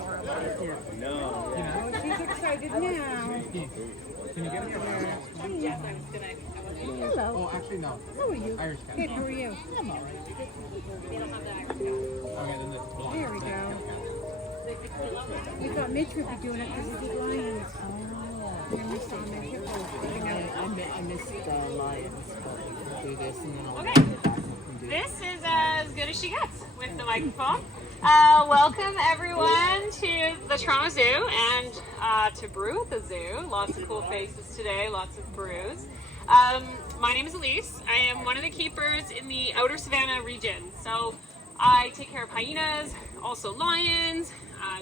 Yeah. No. Oh, she's excited now. Can you get it? Hello. Oh, actually, no. How are you? Irish cat. Good, how are you? I'm alright. Okay, then this one. There we go. We thought Mitch would be doing it because he did lions. And we saw him at hippos. I missed lions, but we can do this and then I'll Okay. This is as good as she gets with the microphone. Welcome everyone to the Toronto Zoo and to brew at the zoo. Lots of cool faces today, lots of brews. My name is Elyse. I am one of the keepers in the outer Savannah region. So I take care of hyenas, also lions,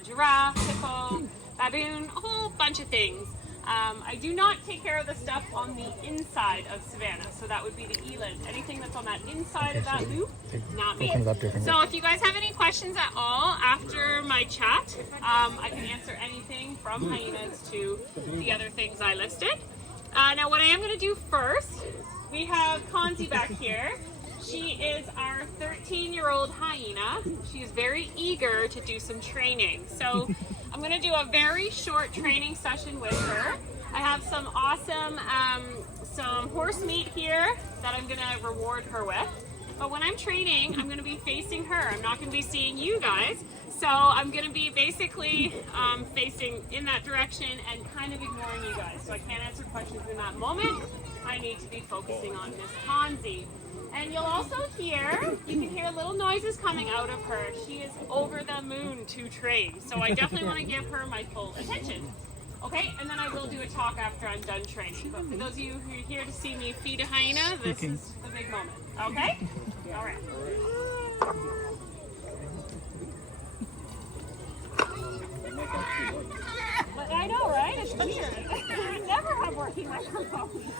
giraffe, hippo, baboon, a whole bunch of things. I do not take care of the stuff on the inside of Savannah, so that would be the eland. Anything that's on that inside of that loop, not me. So if you guys have any questions at all after my chat, I can answer anything from hyenas to the other things I listed. Now what I am going to do first, we have Kanzi back here. She is our 13-year-old hyena. She is very eager to do some training. So I'm going to do a very short training session with her. I have some awesome some horse meat here that I'm going to reward her with. But when I'm training, I'm going to be facing her. I'm not going to be seeing you guys. So I'm going to be basically facing in that direction and kind of ignoring you guys. So I can't answer questions in that moment. I need to be focusing on Miss Kanzi. And you'll also hear, you can hear little noises coming out of her. She is over the moon to train. So I definitely want to give her my full attention. Okay, and then I will do a talk after I'm done training. But for those of you who are here to see me feed a hyena, this is the big moment. Okay? All right. But I know, right? It's weird. I never have working microphones.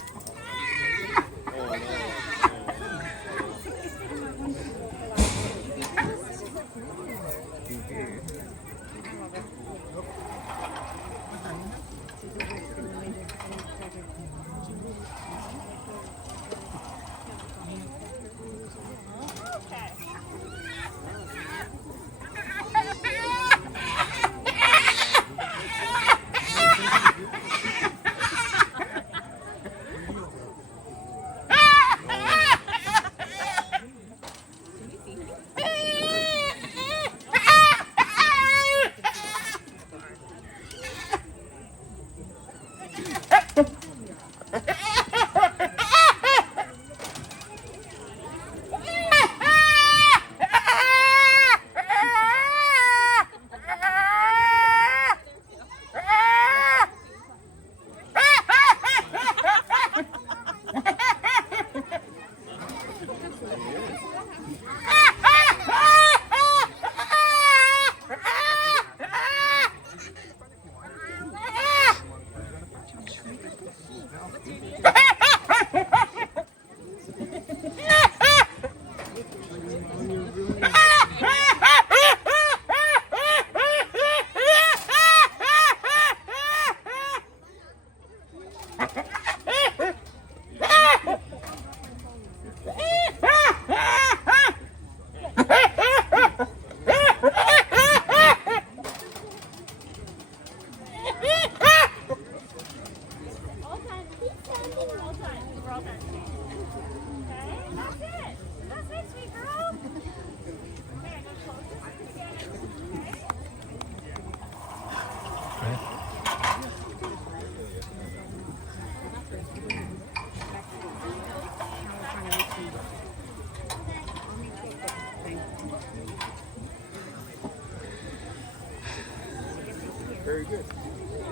Very good.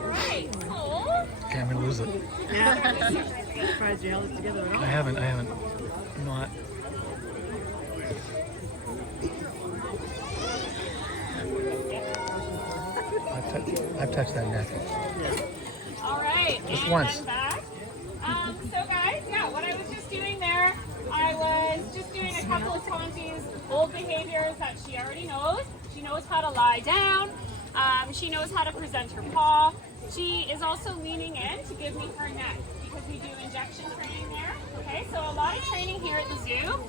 Right, so Okay, I'm gonna lose it. I'm surprised you held it together at all. I haven't. Not. I've touched that neck. all right, Just and once. I'm back. So guys, yeah, what I was just doing there, I was just doing a couple of Kanzi's old behaviors that she already knows. She knows how to lie down. She knows how to present her paw. She is also leaning in to give me her neck because we do injection training there. Okay, so a lot of training here at the zoo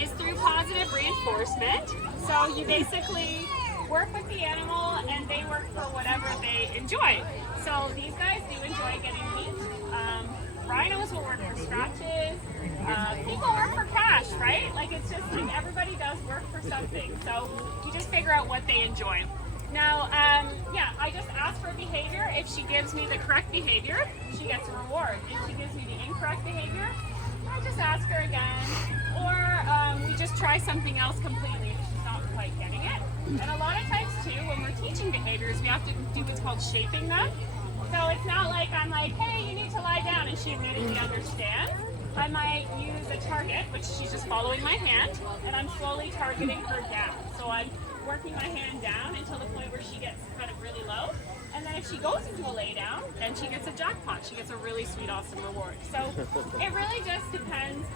is through positive reinforcement. So you basically work with the animal and they work for whatever they enjoy. So these guys do enjoy getting beat. Rhinos will work for scratches. People work for cash, right? Like it's just like everybody does work for something. So you just figure out what they enjoy. Now, yeah, I just ask for behavior. If she gives me the correct behavior, she gets a reward. If she gives me the incorrect behavior, I just ask her again. Or we just try something else completely if she's not quite getting it. And a lot of times too, when we're teaching behaviors, we have to do what's called shaping them. So it's not like I'm like, hey, you need to lie down, and she immediately understands. I might use a target, which she's just following my hand, and I'm slowly targeting her down. So I'm working my hand down until the point where she gets kind of really low. And then if she goes into a lay down, then she gets a jackpot. She gets a really sweet, awesome reward. So it really just depends.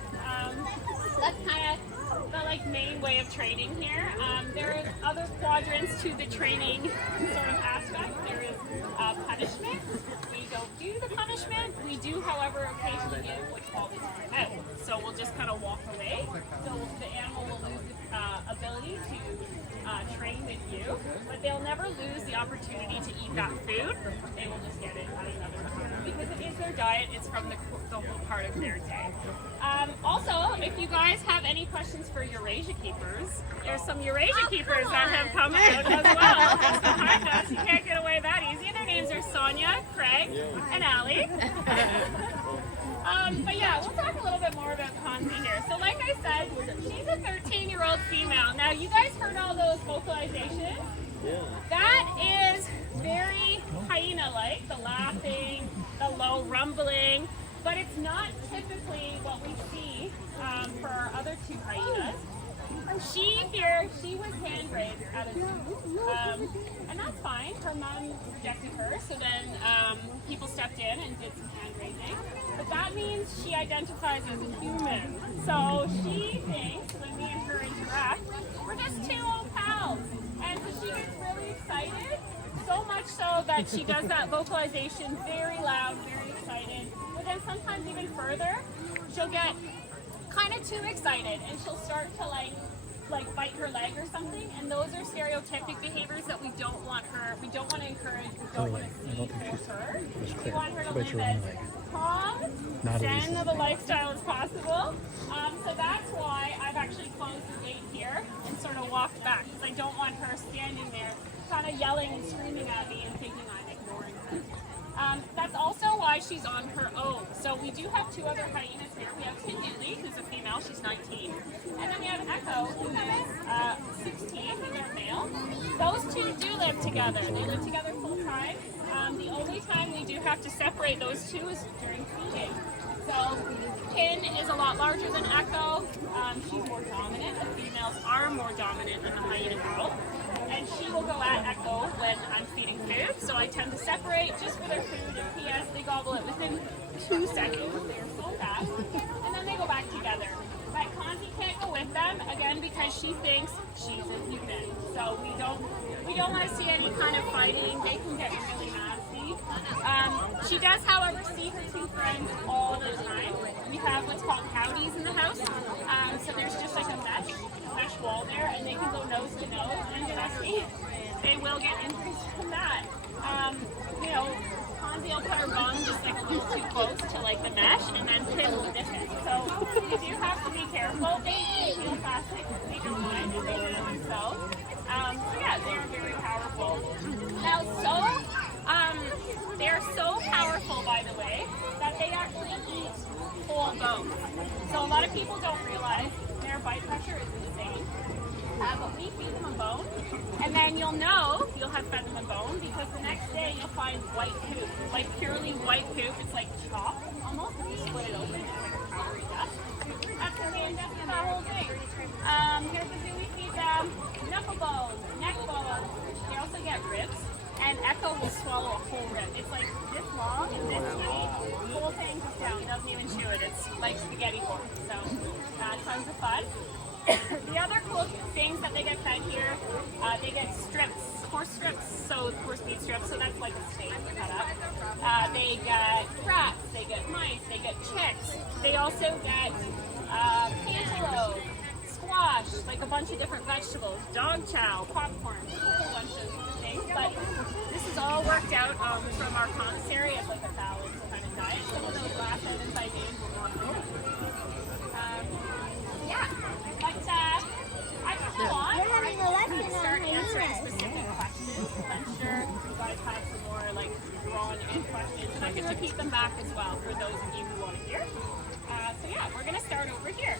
That's kind of the like main way of training here. There is other quadrants to the training sort of aspect. There is punishment. We don't do the punishment. We do, however, occasionally give what's called a time out. So we'll just kind of walk away. So the animal will lose the ability to train with you, but they'll never lose the opportunity to eat that food. They will just get it at another time because it is their diet. It's from the whole part of their day. Also, if you guys have any questions for Eurasia keepers, there's some Eurasia keepers that have come out as well. Just behind us, you can't get away that easy. Their names are Sonia, Craig, and Allie. But yeah, we'll talk a little bit more about Kanzi here. So like I said, she's a 13-year-old female. Now you guys heard all those vocalizations? Yeah. That is very hyena-like, the laughing, the low rumbling, but it's not typically what we see for our other two hyenas. She was hand raised at a zoo, and that's fine. Her mom rejected her, so then people stepped in and did some hand raising. But that means she identifies as a human. So she thinks when me and her interact, we're just two old pals. And so she gets really excited, so much so that she does that vocalization very loud, very excited. But then sometimes even further, she'll get kind of too excited and she'll start to like bite her leg or something, and those are stereotypic behaviors that we don't want to encourage, we don't want to see her. We want her to live as calm, zen of a lifestyle as possible. So that's why I've actually closed the gate here and sort of walked back, because I don't want her standing there kind of yelling and screaming at me and thinking I'm ignoring her. That's also why she's on her own. So we do have two other hyenas here. We have Kanzi, who's a female, she's 19. And then we have Echo, who is 16, who's our male. Those two do live together. They live together full time. The only time we do have to separate those two is during feeding. So Kin is a lot larger than Echo. She's more dominant. The females are more dominant than the hyena girl. And she will go at Echo when I'm feeding food, so I tend to separate just for their food, and P.S. they gobble it within 2 seconds, they're so fast, and then they go back together. But Kanzi can't go with them, again, because she thinks she's a human. So we don't want to see any kind of fighting. They can get really nasty. She does, however, see her two friends all the time. We have what's called howdies in the house, so there's just like a mesh wall there, and they can go nose to nose, and trust me, they will get injuries from that. You know, Kanzi will put her bum just like a little too close to like the mesh, and then Pin will nip it. So you do have to be careful. They feel plastic, they don't mind if they do it themselves. So yeah, they're very powerful. Now, they're so powerful, by the way, that they actually eat whole bones. So a lot of people don't realize their bite pressure is insane. But we feed them a bone, and then you'll have fed them a bone, because the next day you'll find white poop, like purely white poop. It's like chalk almost. If you split it open, it's like a powdery dust. That's the main dust of that whole thing. Here's the zoo we feed them: knuckle bones, neck bones. They also get ribs, and Echo will swallow a whole rib. It's like this long and this tight. The whole thing just down, doesn't even chew it. It's like spaghetti for them. So tons of fun. The other cool things that they get fed here, they get strips, horse strips, so horse meat strips, so that's like a steak cut up. They get rats, they get mice, they get chicks. They also get cantaloupe, squash, like a bunch of different vegetables, dog chow, popcorn, a whole bunch of things. But the all worked out from our commissary as like a balanced kind of diet. Some of those last items I named were more food. Yeah, but I can go on. We're having a lesson on Start answering hyenas. specific questions. I'm sure you guys have some more like drawn in questions, and I can repeat them back as well for those of you who want to hear. So yeah, we're gonna start over here.